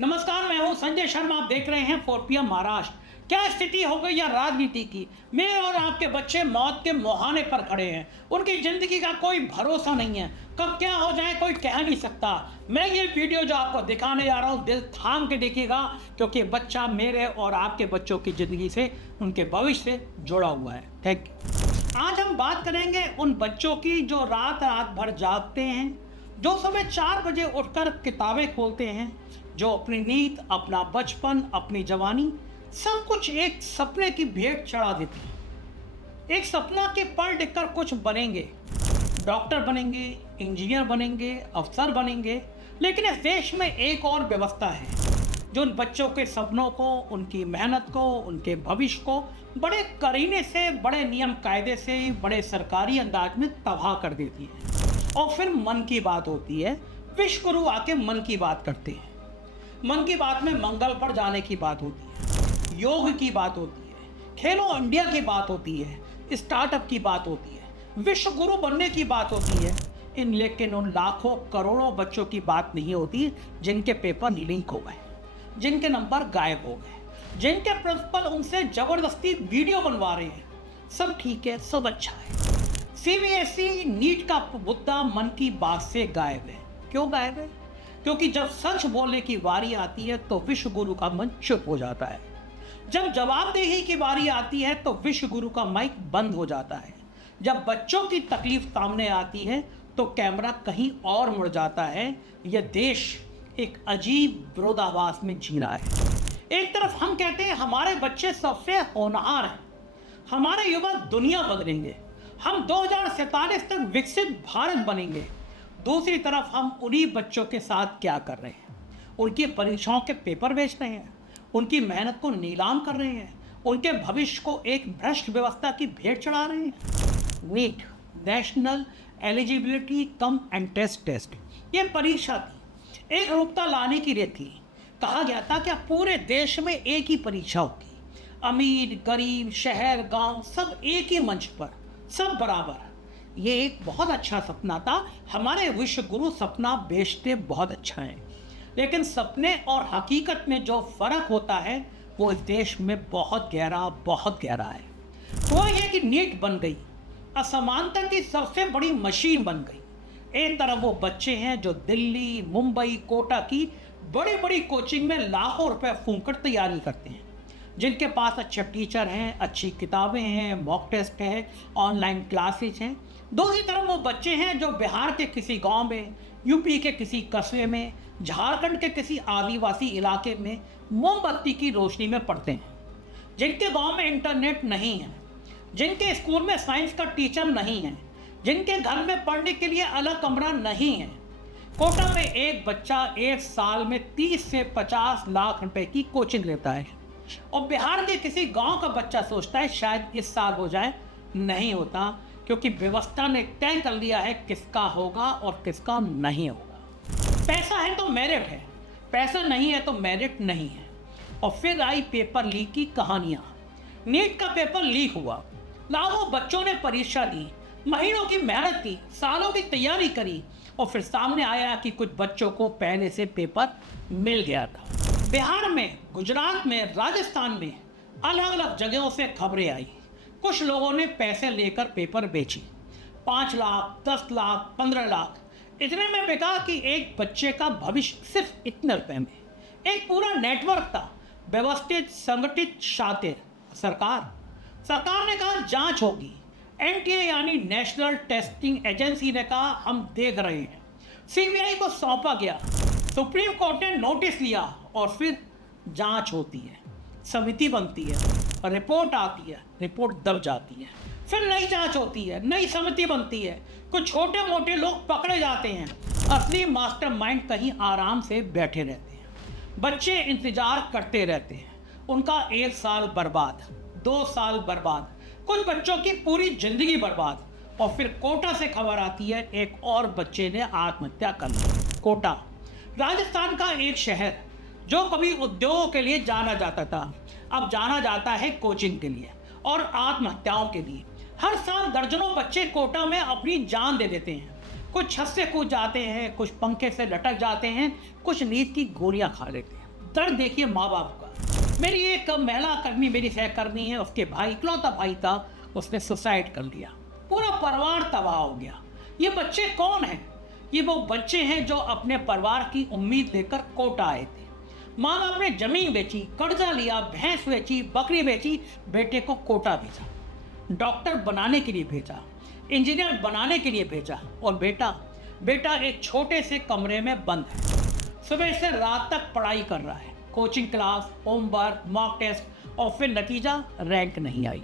नमस्कार, मैं हूं संजय शर्मा। आप देख रहे हैं 4PM महाराष्ट्र। क्या स्थिति हो गई या राजनीति की। मेरे और आपके बच्चे मौत के मुहाने पर खड़े हैं। उनकी ज़िंदगी का कोई भरोसा नहीं है। कब क्या हो जाए कोई कह नहीं सकता। मैं ये वीडियो जो आपको दिखाने जा रहा हूँ, दिल थाम के देखिएगा, क्योंकि बच्चा मेरे और आपके बच्चों की ज़िंदगी से, उनके भविष्य से जुड़ा हुआ है। Thank you. आज हम बात करेंगे उन बच्चों की जो रात रात भर जागते हैं, जो सुबह 4 बजे उठकर किताबें खोलते हैं, जो अपनी नींद, अपना बचपन, अपनी जवानी सब कुछ एक सपने की भेंट चढ़ा देती है। एक सपना के पढ़ लिख कर कुछ बनेंगे, डॉक्टर बनेंगे, इंजीनियर बनेंगे, अफसर बनेंगे। लेकिन इस देश में एक और व्यवस्था है जो उन बच्चों के सपनों को, उनकी मेहनत को, उनके भविष्य को बड़े करीने से, बड़े नियम कायदे से, बड़े सरकारी अंदाज में तबाह कर देती है। और फिर मन की बात होती है, विश्व गुरु आके मन की बात करते हैं। मन की बात में मंगल पर जाने की बात होती है, योग की बात होती है, खेलो इंडिया की बात होती है, स्टार्टअप की बात होती है, विश्व गुरु बनने की बात होती है। लेकिन उन लाखों करोड़ों बच्चों की बात नहीं होती जिनके पेपर लीक हो गए, जिनके नंबर गायब हो गए, जिनके प्रिंसिपल उनसे जबरदस्ती वीडियो बनवा रहे हैं। सब ठीक है, सब अच्छा है। CBSE नीट का मुद्दा मन की बात से गायब है। क्यों गायब है? क्योंकि जब सच बोलने की बारी आती है तो विश्व गुरु का मन चुप हो जाता है। जब जवाबदेही की बारी आती है तो विश्व गुरु का माइक बंद हो जाता है। जब बच्चों की तकलीफ सामने आती है तो कैमरा कहीं और मुड़ जाता है। यह देश एक अजीब विरोधाभास में जी रहा है। एक तरफ हम कहते हैं हमारे बच्चे सबसे होनहार हैं, हमारे युवा दुनिया बदलेंगे, हम 2047 तक विकसित भारत बनेंगे। दूसरी तरफ हम उन्हीं बच्चों के साथ क्या कर रहे हैं? उनकी परीक्षाओं के पेपर बेच रहे हैं, उनकी मेहनत को नीलाम कर रहे हैं, उनके भविष्य को एक भ्रष्ट व्यवस्था की भेंट चढ़ा रहे हैं। NEET, national eligibility cum entrance test, ये परीक्षा थी, एक रूपता लाने की रीत थी। कहा गया था कि पूरे देश में एक ही परीक्षा होगी, अमीर गरीब, शहर गांव सब एक ही मंच पर, सब बराबर। ये एक बहुत अच्छा सपना था। हमारे विश्व गुरु सपना बेचते बहुत अच्छा है, लेकिन सपने और हकीकत में जो फ़र्क होता है वो इस देश में बहुत गहरा है। तो ये कि नीट बन गई, असमानता की सबसे बड़ी मशीन बन गई। एक तरफ वो बच्चे हैं जो दिल्ली, मुंबई, कोटा की बड़ी बड़ी कोचिंग में लाखों रुपए फूंक कर तैयारी करते हैं, जिनके पास अच्छे टीचर हैं, अच्छी किताबें हैं, मॉक टेस्ट है, ऑनलाइन क्लासेज हैं। दूसरी तरफ वो बच्चे हैं जो बिहार के किसी गांव में, यूपी के किसी कस्बे में, झारखंड के किसी आदिवासी इलाके में मोमबत्ती की रोशनी में पढ़ते हैं, जिनके गांव में इंटरनेट नहीं है, जिनके स्कूल में साइंस का टीचर नहीं है, जिनके घर में पढ़ने के लिए अलग कमरा नहीं है। कोटा में एक बच्चा एक साल में 30 से 50 लाख रुपए की कोचिंग लेता है, और बिहार के किसी गांव का बच्चा सोचता है शायद इस साल हो जाए। नहीं होता, क्योंकि व्यवस्था ने तय कर लिया है किसका होगा और किसका नहीं होगा। पैसा है तो मेरिट है, पैसा नहीं है तो मेरिट नहीं है। और फिर आई पेपर लीक की कहानियाँ। नीट का पेपर लीक हुआ, लाखों बच्चों ने परीक्षा दी, महीनों की मेहनत की, सालों की तैयारी करी, और फिर सामने आया कि कुछ बच्चों को पहले से पेपर मिल गया था। बिहार में, गुजरात में, राजस्थान में अलग अलग जगहों से खबरें आई। कुछ लोगों ने पैसे लेकर पेपर बेची, 5 लाख, 10 लाख, 15 लाख, इतने में बिका कि एक बच्चे का भविष्य सिर्फ इतने रुपए में। एक पूरा नेटवर्क था, व्यवस्थित, संगठित, शातिर। सरकार ने कहा जांच होगी। NTA यानी नेशनल टेस्टिंग एजेंसी ने कहा हम देख रहे हैं। CBI को सौंपा गया, सुप्रीम कोर्ट ने नोटिस लिया, और फिर जांच होती है, समिति बनती है, रिपोर्ट आती है, रिपोर्ट दब जाती है, फिर नई जांच होती है, नई समिति बनती है, कुछ छोटे मोटे लोग पकड़े जाते हैं, असली मास्टरमाइंड कहीं आराम से बैठे रहते हैं। बच्चे इंतजार करते रहते हैं, उनका 1 साल बर्बाद, 2 साल बर्बाद, कुछ बच्चों की पूरी जिंदगी बर्बाद। और फिर कोटा से खबर आती है एक और बच्चे ने आत्महत्या कर ली। कोटा राजस्थान का एक शहर जो कभी उद्योगों के लिए जाना जाता था, अब जाना जाता है कोचिंग के लिए और आत्महत्याओं के लिए। हर साल दर्जनों बच्चे कोटा में अपनी जान दे देते हैं। कुछ छत से कूद जाते हैं, कुछ पंखे से लटक जाते हैं, कुछ नींद की गोलियां खा लेते हैं। दर्द देखिए माँ बाप का। मेरी एक महिला कर्मी, मेरी सहकर्मी है, उसके भाई, इकलौता भाई था, उसने सुसाइड कर लिया। पूरा परिवार तबाह हो गया। ये बच्चे कौन हैं? ये वो बच्चे हैं जो अपने परिवार की उम्मीद लेकर कोटा आए थे। माँ बाप ने जमीन बेची, कर्जा लिया, भैंस बेची, बकरी बेची, बेटे को कोटा भेजा, डॉक्टर बनाने के लिए भेजा, इंजीनियर बनाने के लिए भेजा, और बेटा एक छोटे से कमरे में बंद है। सुबह से रात तक पढ़ाई कर रहा है, coaching class, homework, mock test, और फिर नतीजा रैंक नहीं आई।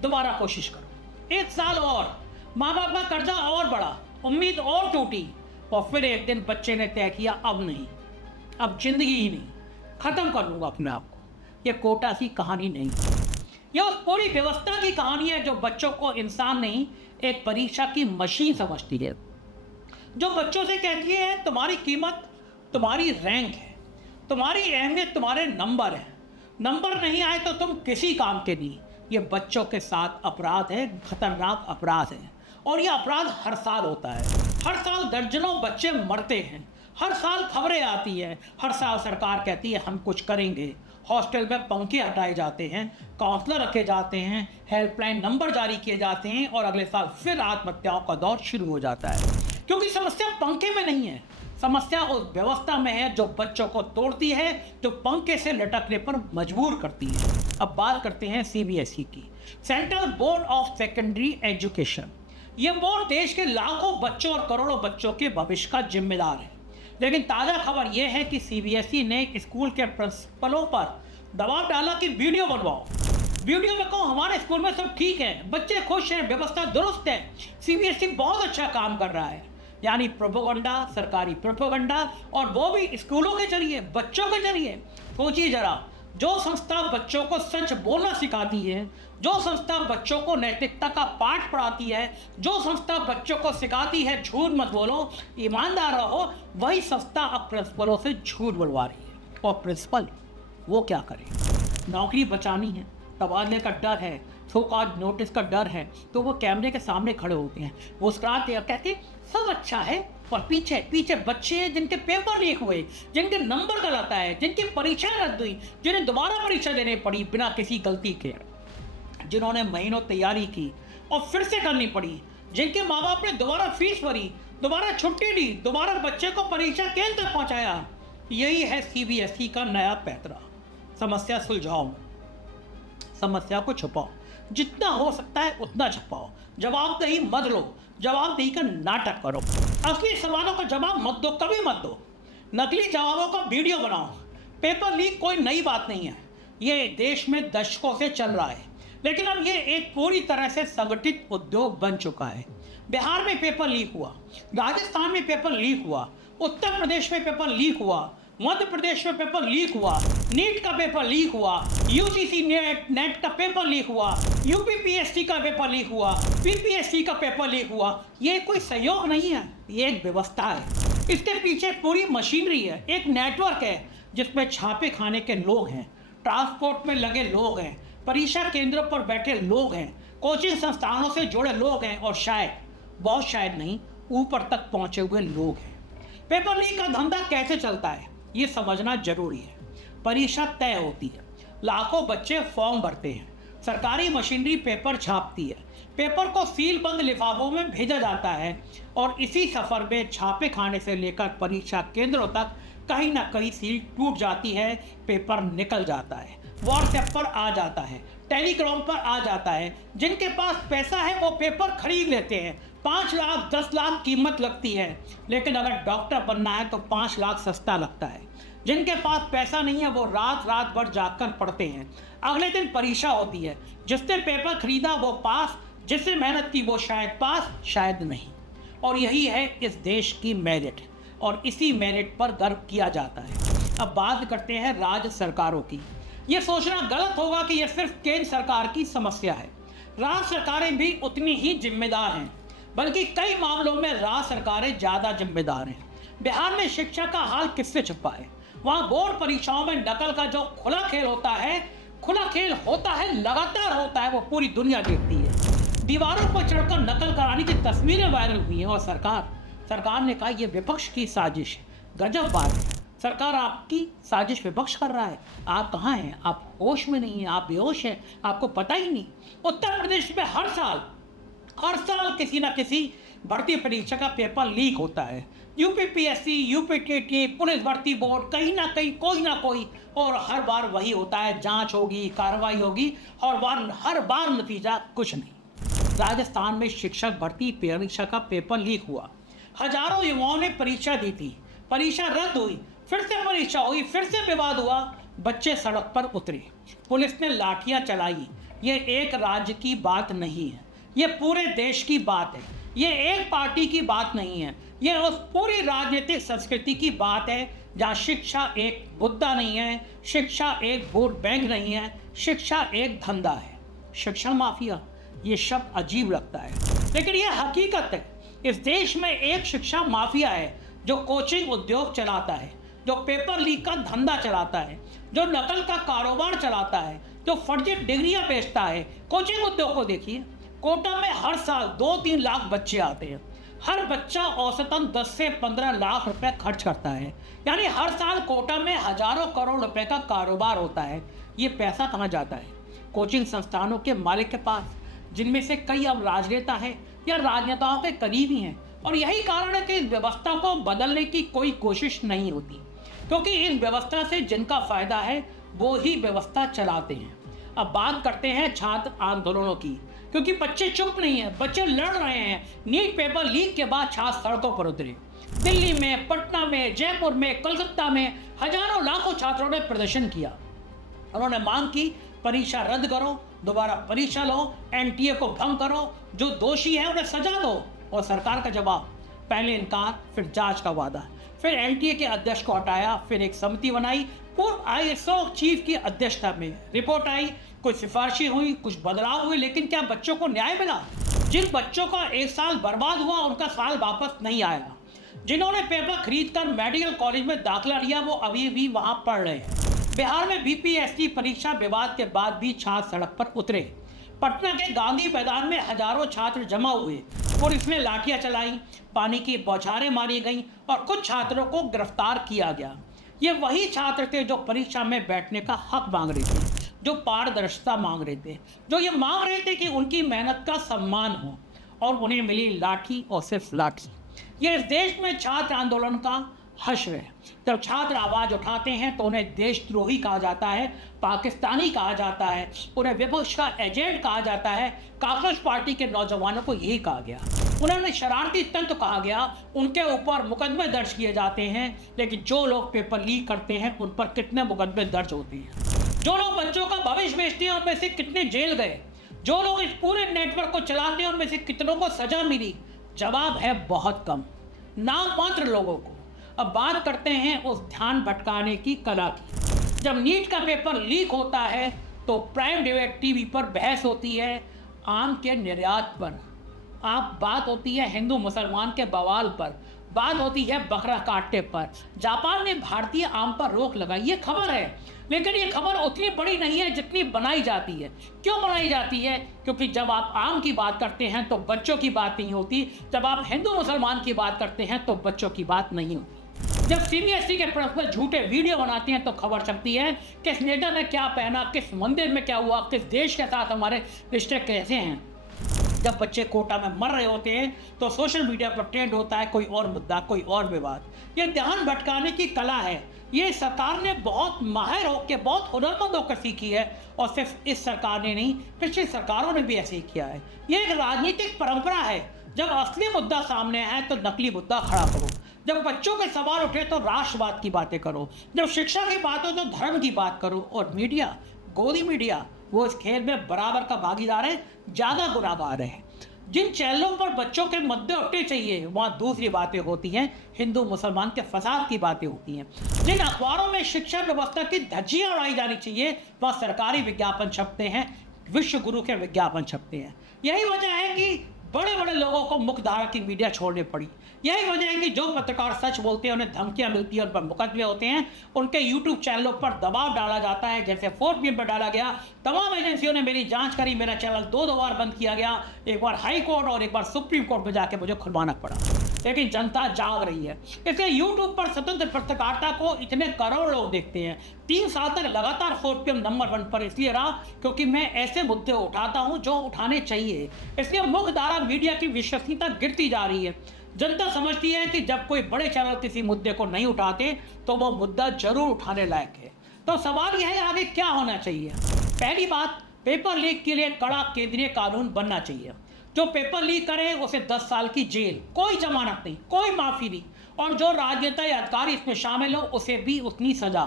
दोबारा कोशिश करो, 1 साल और, माँ बाप का कर्जा और बढ़ा, उम्मीद और टूटी, और फिर एक दिन बच्चे ने तय किया अब नहीं, अब जिंदगी ही नहीं, खत्म कर लूंगा अपने आप को। यह कोटा की कहानी नहीं, यह उस पूरी व्यवस्था की कहानी है जो बच्चों को इंसान नहीं, एक परीक्षा की मशीन समझती है, जो बच्चों से कहती है तुम्हारी कीमत तुम्हारी रैंक है, तुम्हारी अहमियत तुम्हारे नंबर है, नंबर नहीं आए तो तुम किसी काम के नहीं। ये बच्चों के साथ अपराध है, खतरनाक अपराध है, और यह अपराध हर साल होता है। हर साल दर्जनों बच्चे मरते हैं, हर साल खबरें आती हैं, हर साल सरकार कहती है हम कुछ करेंगे, हॉस्टल में पंखे हटाए जाते हैं, काउंसलर रखे जाते हैं, हेल्पलाइन नंबर जारी किए जाते हैं, और अगले साल फिर आत्महत्याओं का दौर शुरू हो जाता है। क्योंकि समस्या पंखे में नहीं है, समस्या उस व्यवस्था में है जो बच्चों को तोड़ती है, जो पंखे से लटकने पर मजबूर करती है। अब बात करते हैं सीबीएसई की, central board of secondary education. यह बोर्ड देश के लाखों बच्चों और करोड़ों बच्चों के भविष्य का जिम्मेदार है। लेकिन ताज़ा खबर यह है कि सीबीएसई ने स्कूल के प्रिंसिपलों पर दबाव डाला कि वीडियो बनवाओ, वीडियो में कहो हमारे स्कूल में सब ठीक है, बच्चे खुश हैं, व्यवस्था दुरुस्त है, सीबीएसई बहुत अच्छा काम कर रहा है। यानी प्रोपोगंडा, सरकारी प्रोपोगंडा, और वो भी स्कूलों के जरिए, बच्चों के जरिए। सोचिए जरा, जो संस्था बच्चों को सच बोलना सिखाती है, जो संस्था बच्चों को नैतिकता का पाठ पढ़ाती है, जो संस्था बच्चों को सिखाती है झूठ मत बोलो, ईमानदार रहो, वही संस्था अब प्रिंसिपलों से झूठ बोलवा रही है। और प्रिंसिपल वो क्या करें? नौकरी बचानी है, तबादले का डर है, सो-कॉल्ड नोटिस का डर है, तो वो कैमरे के सामने खड़े होते हैं, वो मुस्कुराते हैं, कहते सब अच्छा है, और पीछे पीछे बच्चे हैं जिनके पेपर लीक हुए, जिनके नंबर गलत आए, जिनकी परीक्षा रद्द हुई, जिन्हें दोबारा परीक्षा देनी पड़ी बिना किसी गलती के, जिन्होंने महीनों तैयारी की और फिर से करनी पड़ी, जिनके माँ बाप ने दोबारा फीस भरी, दोबारा छुट्टी ली, दोबारा बच्चे को परीक्षा केंद्र तक पहुँचाया। यही है सीबीएसई का नया पैतरा। समस्या सुलझाओ, समस्या को छुपाओ, जितना हो सकता है उतना छुपाओ, जवाबदेही मत लो, जवाबदेही का नाटक करो, असली सवालों का जवाब मत दो, कभी मत दो, नकली जवाबों का वीडियो बनाओ। पेपर लीक कोई नई बात नहीं है, ये देश में दशकों से चल रहा है, लेकिन अब ये एक पूरी तरह से संगठित उद्योग बन चुका है। बिहार में पेपर लीक हुआ, राजस्थान में पेपर लीक हुआ, उत्तर प्रदेश में पेपर लीक हुआ, मध्य प्रदेश में पेपर लीक हुआ, नीट का पेपर लीक हुआ, यूजीसी नेट का पेपर लीक हुआ, यूपीपीएससी का पेपर लीक हुआ, पीपीएससी का पेपर लीक हुआ। ये कोई सहयोग नहीं है, ये एक व्यवस्था है, इसके पीछे पूरी मशीनरी है, एक नेटवर्क है जिसमें छापे खाने के लोग हैं, ट्रांसपोर्ट में लगे लोग हैं, परीक्षा केंद्रों पर बैठे लोग हैं, कोचिंग संस्थानों से जुड़े लोग हैं, और शायद, बहुत शायद नहीं, ऊपर तक पहुंचे हुए लोग हैं। पेपर लीक का धंधा कैसे चलता है ये समझना जरूरी है। परीक्षा तय होती है, लाखों बच्चे फॉर्म भरते हैं, सरकारी मशीनरी पेपर छापती है, पेपर को सीलबंद लिफाफों में भेजा जाता है, और इसी सफ़र में छापे खाने से लेकर परीक्षा केंद्रों तक कहीं ना कहीं सील टूट जाती है, पेपर निकल जाता है, व्हाट्सएप पर आ जाता है, टेलीग्राम पर आ जाता है। जिनके पास पैसा है वो पेपर खरीद लेते हैं, 5 लाख 10 लाख कीमत लगती है, लेकिन अगर डॉक्टर बनना है तो 5 लाख सस्ता लगता है। जिनके पास पैसा नहीं है वो रात रात भर जागकर पढ़ते हैं, अगले दिन परीक्षा होती है, जिसने पेपर खरीदा वो पास, जिसने मेहनत की वो शायद पास शायद नहीं। और यही है इस देश की मेरिट, और इसी मेरिट पर गर्व किया जाता है। अब बात करते हैं राज्य सरकारों की। ये सोचना गलत होगा कि यह सिर्फ केंद्र सरकार की समस्या है, राज्य सरकारें भी उतनी ही जिम्मेदार हैं, बल्कि कई मामलों में राज्य सरकारें ज़्यादा जिम्मेदार हैं। बिहार में शिक्षा का हाल किससे छुपा है? वहाँ बोर्ड परीक्षाओं में नकल का जो खुला खेल होता है, लगातार होता है, वो पूरी दुनिया देखती है। दीवारों पर चढ़कर नकल कराने की तस्वीरें वायरल हुई हैं, और सरकार ने कहा यह विपक्ष की साजिश है। गजब बात है, सरकार आपकी साजिश विपक्ष कर रहा है। आप कहाँ हैं? आप होश में नहीं हैं, आप बेहोश हैं, आपको पता ही नहीं। उत्तर प्रदेश में हर साल किसी ना किसी भर्ती परीक्षा का पेपर लीक होता है। यूपीपीएससी, यूपीटीटी, पुलिस भर्ती बोर्ड, कहीं ना कहीं कोई ना कोई, और हर बार वही होता है, जांच होगी, कार्रवाई होगी, और हर बार नतीजा कुछ नहीं। राजस्थान में शिक्षक भर्ती परीक्षा का पेपर लीक हुआ। हजारों युवाओं ने परीक्षा दी थी, परीक्षा रद्द हुई, फिर से परीक्षा हुई, फिर से विवाद हुआ, बच्चे सड़क पर उतरे, पुलिस ने लाठियां चलाई। ये एक राज्य की बात नहीं है, ये पूरे देश की बात है, ये एक पार्टी की बात नहीं है, ये उस पूरी राजनीतिक संस्कृति की बात है जहाँ शिक्षा एक मुद्दा नहीं है, शिक्षा एक वोट बैंक नहीं है, शिक्षा एक धंधा है। शिक्षण माफिया, ये शब्द अजीब लगता है, लेकिन ये हकीकत है। इस देश में एक शिक्षा माफिया है जो कोचिंग उद्योग चलाता है, जो पेपर लीक का धंधा चलाता है, जो नकल का कारोबार चलाता है, जो फर्जी डिग्रियां बेचता है। कोचिंग उद्योग को देखिए, कोटा में हर साल 2-3 लाख बच्चे आते हैं, हर बच्चा औसतन 10 से 15 लाख रुपए खर्च करता है, यानी हर साल कोटा में हजारों करोड़ रुपए का कारोबार होता है। ये पैसा कहाँ जाता है? कोचिंग संस्थानों के मालिक के पास, जिनमें से कई अब राजनेता हैं या राजनेताओं के करीबी हैं। और यही कारण है कि इस व्यवस्था को बदलने की कोई कोशिश नहीं होती, क्योंकि इस व्यवस्था से जिनका फायदा है वो ही व्यवस्था चलाते हैं। अब बात करते हैं छात्र आंदोलनों की, क्योंकि बच्चे चुप नहीं हैं, बच्चे लड़ रहे हैं। नीट पेपर लीक के बाद छात्र सड़कों पर उतरे। दिल्ली में, पटना में, जयपुर में, कोलकाता में हजारों लाखों छात्रों ने प्रदर्शन किया। उन्होंने मांग की, परीक्षा रद्द करो, दोबारा परीक्षा लो, एनटीए को भंग करो, जो दोषी है उन्हें सजा दो। और सरकार का जवाब, पहले इनकार, फिर जांच का वादा, फिर एनटीए के अध्यक्ष को हटाया, फिर एक समिति बनाई, पूर्व आईएसओ चीफ की अध्यक्षता में रिपोर्ट आई, कुछ सिफारिशें हुई, कुछ बदलाव हुए, लेकिन क्या बच्चों को न्याय मिला? जिन बच्चों का एक साल बर्बाद हुआ उनका साल वापस नहीं आया। जिन्होंने पेपर खरीद कर मेडिकल कॉलेज में दाखिला लिया वो अभी भी वहां पढ़ रहे हैं। बिहार में बीपीएससी परीक्षा विवाद के बाद भी छात्र सड़क पर उतरे। पटना के गांधी मैदान में हजारों छात्र जमा हुए, पुलिस ने लाठियां चलाई, पानी की बौछारें मारी गईं और कुछ छात्रों को गिरफ्तार किया गया। ये वही छात्र थे जो परीक्षा में बैठने का हक मांग रहे थे, जो पारदर्शिता मांग रहे थे, जो ये मांग रहे थे कि उनकी मेहनत का सम्मान हो, और उन्हें मिली लाठी और सिर्फ लाठी। ये इस देश में छात्र आंदोलन का हश्र है। जब छात्र आवाज उठाते हैं तो उन्हें देशद्रोही कहा जाता है, पाकिस्तानी कहा जाता है, उन्हें विपक्ष का एजेंट कहा जाता है। कांग्रेस पार्टी के नौजवानों को यही कहा गया, उन्हें शरारती तंत्र कहा गया, उनके ऊपर मुकदमे दर्ज किए जाते हैं। लेकिन जो लोग पेपर लीक करते हैं उन पर कितने मुकदमे दर्ज होते हैं? जो लोग बच्चों का भविष्य बेचते हैं उनमें से कितने जेल गए? जो लोग इस पूरे नेटवर्क को चलाते हैं उनमें से कितनों को सजा मिली? जवाब है बहुत कम, नाम मात्र लोगों को। अब बात करते हैं उस ध्यान भटकाने की कला की। जब नीट का पेपर लीक होता है तो प्राइम डिबेट टीवी पर बहस होती है आम के निर्यात पर, आप बात होती है हिंदू मुसलमान के बवाल पर, बात होती है बकरा काटने पर। जापान ने भारतीय आम पर रोक लगाई, ये खबर है, लेकिन ये खबर उतनी बड़ी नहीं है जितनी बनाई जाती है। क्यों बनाई जाती है? क्योंकि जब आप आम की बात करते हैं तो बच्चों की बात नहीं होती, जब आप हिंदू मुसलमान की बात करते हैं तो बच्चों की बात नहीं होती। जब सीबीएसई के प्रश्न पर झूठे वीडियो बनाते हैं तो खबर चलती है किस नेता ने क्या पहना, किस मंदिर में क्या हुआ, किस देश के साथ हमारे रिश्ते कैसे हैं। जब बच्चे कोटा में मर रहे होते हैं तो सोशल मीडिया पर ट्रेंड होता है कोई और मुद्दा, कोई और विवाद। ये ध्यान भटकाने की कला है, ये सरकार ने बहुत माहिर होकर, बहुत हुनरमंद होकर सीखी है। और सिर्फ इस सरकार ने नहीं, पिछली सरकारों ने भी ऐसे ही किया है। ये एक राजनीतिक परंपरा है, जब असली मुद्दा सामने आए तो नकली मुद्दा खड़ा करो, जब बच्चों के सवाल उठे तो राष्ट्रवाद की बातें करो, जब शिक्षा की बात हो तो धर्म की बात करो। और मीडिया, गोदी मीडिया, वो इस खेल में बराबर का भागीदार है, ज़्यादा गुनाहगार है। जिन चैनलों पर बच्चों के मुद्दे उठने चाहिए वहाँ दूसरी बातें होती हैं, हिंदू मुसलमान के फसाद की बातें होती हैं। जिन अखबारों में शिक्षा व्यवस्था की धज्जियाँ उड़ाई जानी चाहिए वहाँ सरकारी विज्ञापन छपते हैं, विश्व गुरु के विज्ञापन छपते हैं। यही वजह है कि बड़े बड़े लोगों को मुख्यधारा की मीडिया छोड़नी पड़ी। यही वजह है कि जो पत्रकार सच बोलते हैं उन्हें धमकियां मिलती हैं, उन पर मुकदमे होते हैं, उनके यूट्यूब चैनलों पर दबाव डाला जाता है। जैसे 4PM पर डाला गया, तमाम एजेंसियों ने मेरी जांच करी, मेरा चैनल 2 बार बंद किया गया, एक बार हाई कोर्ट और एक बार सुप्रीम कोर्ट में जाके मुझे खुलवाना पड़ा। लेकिन जनता जाग रही है। इसलिए यूट्यूब पर स्वतंत्र पत्रकारिता को इतने करोड़ लोग देखते हैं। 3 साल तक लगातार 4PM नंबर 1 पर इसलिए रहा क्योंकि मैं ऐसे मुद्दे उठाता हूं जो उठाने चाहिए। इसलिए मुख्य धारा मीडिया की विश्वसनीयता गिरती जा रही है। जनता समझती है कि जब कोई बड़े चैनल किसी मुद्दे को नहीं उठाते तो वो मुद्दा जरूर उठाने लायक है। तो सवाल यह है आगे क्या होना चाहिए। पहली बात, पेपर लीक के लिए कड़ा केंद्रीय कानून बनना चाहिए। जो पेपर लीक करे उसे 10 साल की जेल, कोई जमानत नहीं, कोई माफी नहीं, और जो राजनेता या अधिकारी इसमें शामिल हो उसे भी उतनी सजा।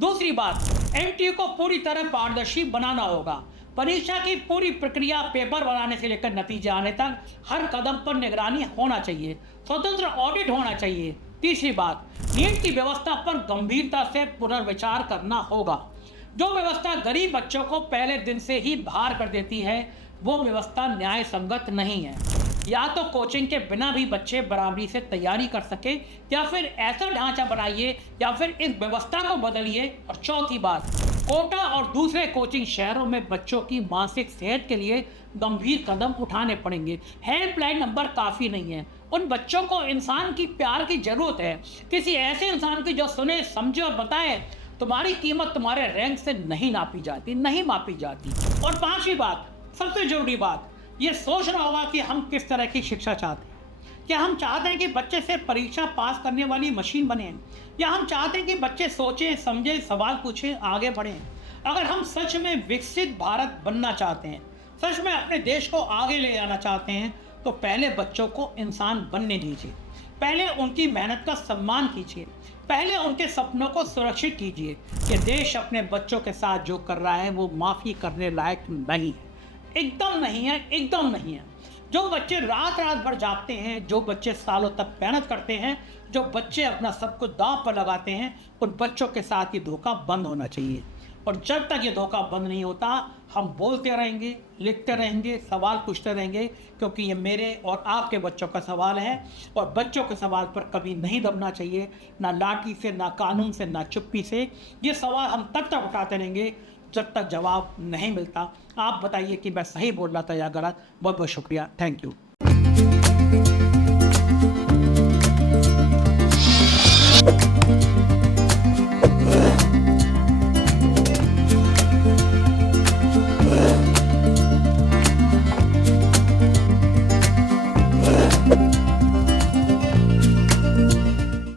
दूसरी बात, MTU को पूरी तरह पारदर्शी बनाना होगा। परीक्षा की पूरी प्रक्रिया पेपर बनाने से लेकर नतीजे आने तक हर कदम पर निगरानी होना चाहिए, स्वतंत्र ऑडिट होना चाहिए। तीसरी बात, नीट की व्यवस्था पर गंभीरता से पुनर्विचार करना होगा। जो व्यवस्था गरीब बच्चों को पहले दिन से ही बाहर कर देती है वो व्यवस्था न्याय संगत नहीं है। या तो कोचिंग के बिना भी बच्चे बराबरी से तैयारी कर सके, या फिर ऐसा ढांचा बनाइए, या फिर इस व्यवस्था को बदलिए। और चौथी बात, कोटा और दूसरे कोचिंग शहरों में बच्चों की मानसिक सेहत के लिए गंभीर कदम उठाने पड़ेंगे। हेल्पलाइन नंबर काफ़ी नहीं है। उन बच्चों को इंसान की प्यार की जरूरत है, किसी ऐसे इंसान की जो सुने, समझे और बताए। तुम्हारी कीमत तुम्हारे रैंक से नहीं नापी जाती, नहीं मापी जाती। और पांचवी बात, सबसे जरूरी बात, ये सोचना होगा कि हम किस तरह की शिक्षा चाहते हैं। क्या हम चाहते हैं कि बच्चे से परीक्षा पास करने वाली मशीन बने, या हम चाहते हैं कि बच्चे सोचें, समझें, सवाल पूछें, आगे बढ़ें। अगर हम सच में विकसित भारत बनना चाहते हैं, सच में अपने देश को आगे ले जाना चाहते हैं, तो पहले बच्चों को इंसान बनने दीजिए। पहले उनकी मेहनत का सम्मान कीजिए। पहले उनके सपनों को सुरक्षित कीजिए। कि देश अपने बच्चों के साथ जो कर रहा है वो माफ़ी करने लायक नहीं है, एकदम नहीं है, एकदम नहीं है। जो बच्चे रात रात भर जागते हैं, जो बच्चे सालों तक मेहनत करते हैं, जो बच्चे अपना सब कुछ दांव पर लगाते हैं, उन बच्चों के साथ ये धोखा बंद होना चाहिए। और जब तक ये धोखा बंद नहीं होता, हम बोलते रहेंगे, लिखते रहेंगे, सवाल पूछते रहेंगे, क्योंकि ये मेरे और आपके बच्चों का सवाल है। और बच्चों के सवाल पर कभी नहीं दबना चाहिए, ना लाठी से, ना कानून से, ना चुप्पी से। ये सवाल हम तब तक उठाते रहेंगे जब तक जवाब नहीं मिलता। आप बताइए कि मैं सही बोल रहा था या गलत। बहुत बहुत शुक्रिया, थैंक यू।